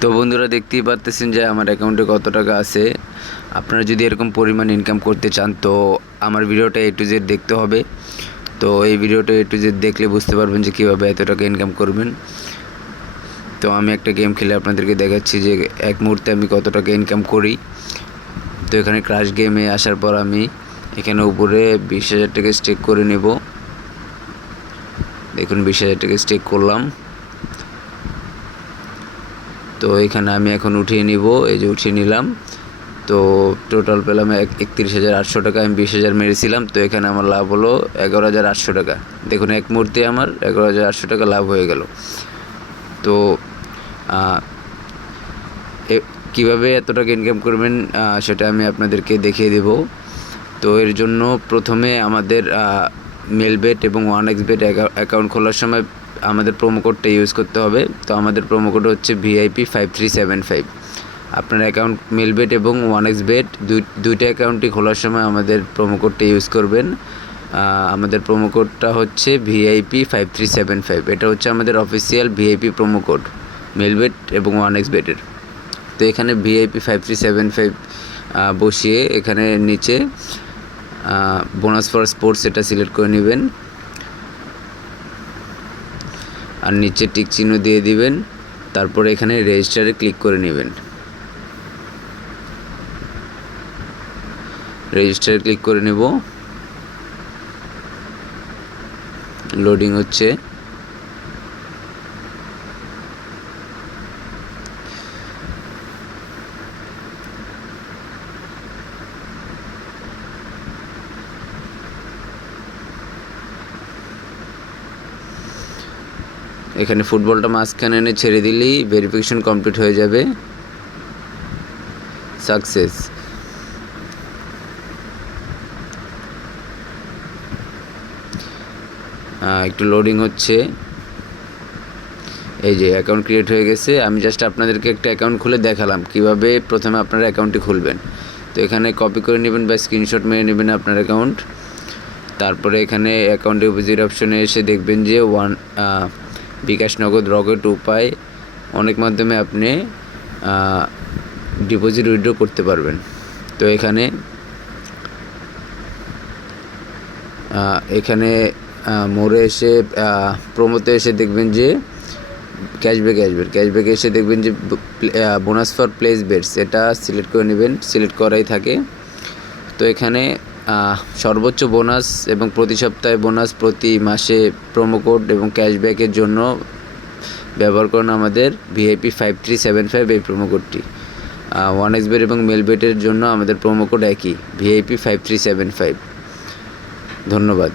তো বন্ধুরা, দেখতেই পাচ্ছেন যে আমার অ্যাকাউন্টে কত টাকা আছে। আপনারা যদি এরকম পরিমাণ ইনকাম করতে চান তো আমার ভিডিওটা A to Z দেখতে হবে। তো এই ভিডিওটা A to Z দেখলে বুঝতে পারবেন যে কীভাবে এত টাকা ইনকাম করবেন। তো আমি একটা গেম খেলে আপনাদেরকে দেখাচ্ছি যে এক মুহূর্তে আমি কত টাকা ইনকাম করি। তো এখানে ক্রাশ গেমে আসার পর আমি এখানে উপরে 20,000 টাকা স্টেক করে নেব। দেখুন 20,000 টাকা স্টেক করলাম। তো এখানে আমি এখন উঠিয়ে নিব, এই যে উঠিয়ে নিলাম। তো টোটাল পেলাম 31,800 টাকা। আমি 20,000 মেরেছিলাম, তো এখানে আমার লাভ হলো 11,800 টাকা। দেখুন এক মুহূর্তে আমার 11,800 টাকা লাভ হয়ে গেল। তো কীভাবে এত টাকা ইনকাম করবেন সেটা আমি আপনাদেরকে দেখিয়ে দেব। তো এর জন্য প্রথমে আমাদের মেলবেট এবং 1xBet অ্যাকাউন্ট খোলার সময় আমাদের প্রোমো কোডটা ইউজ করতে হবে। তো আমাদের প্রোমো কোড হচ্ছে VIP 5375। আপনার অ্যাকাউন্ট মেলবেট এবং 1xBet দুইটা অ্যাকাউন্টই খোলার সময় আমাদের প্রোমো কোডটা ইউজ করবেন। আমাদের প্রোমো কোডটা হচ্ছে VIP 5375। এটা হচ্ছে আমাদের official VIP promo code Melbet এবং 1xBet-এর। তো এখানে VIP 5375 বসিয়ে এখানে নিচে বোনাস ফর স্পোর্টস এটা সিলেক্ট করে নেবেন, আর নিচে টিক চিহ্ন দিয়ে দিবেন। তারপরে এখানে রেজিস্টারে ক্লিক করে নেবেন। রেজিস্টারে ক্লিক করে নেব। লোডিং হচ্ছে। এখানে ফুটবলটা মাঝখানে এনে ছেড়ে দিলেই ভেরিফিকেশন কমপ্লিট হয়ে যাবে। সাকসেস। একটু লোডিং হচ্ছে। এই যে অ্যাকাউন্ট ক্রিয়েট হয়ে গেছে। আমি জাস্ট আপনাদেরকে একটা অ্যাকাউন্ট খুলে দেখালাম কিভাবে প্রথমে আপনারা অ্যাকাউন্টটি খুলবেন। তো এখানে কপি করে নেবেন বা স্ক্রিনশট মেরে নেবেন আপনার অ্যাকাউন্ট। তারপরে এখানে অ্যাকাউন্ট ডিপোজিট অপশনে এসে দেখবেন যে বিকাশ, নগদ, রকেট, উপায় অনেক মাধ্যমে আপনি ডিপোজিট উইথড্র করতে পারবেন। তো এখানে মোড়ে এসে প্রোমোতে এসে দেখবেন যে ক্যাশব্যাক আসবে। ক্যাশব্যাকে এসে দেখবেন যে বোনাস ফর প্লেস বেটস এটা সিলেক্ট করে নেবেন। সিলেক্ট করাই থাকে। তো এখানে সর্বোচ্চ বোনাস এবং প্রতি সপ্তাহে বোনাস, প্রতি মাসে প্রোমো কোড এবং ক্যাশব্যাকের জন্য ব্যবহার করুন আমাদের VIP 5375 এই প্রোমো কোডটি। 1xBet এবং মেলবেটের জন্য আমাদের প্রোমো কোড একই, VIP 5375। ধন্যবাদ।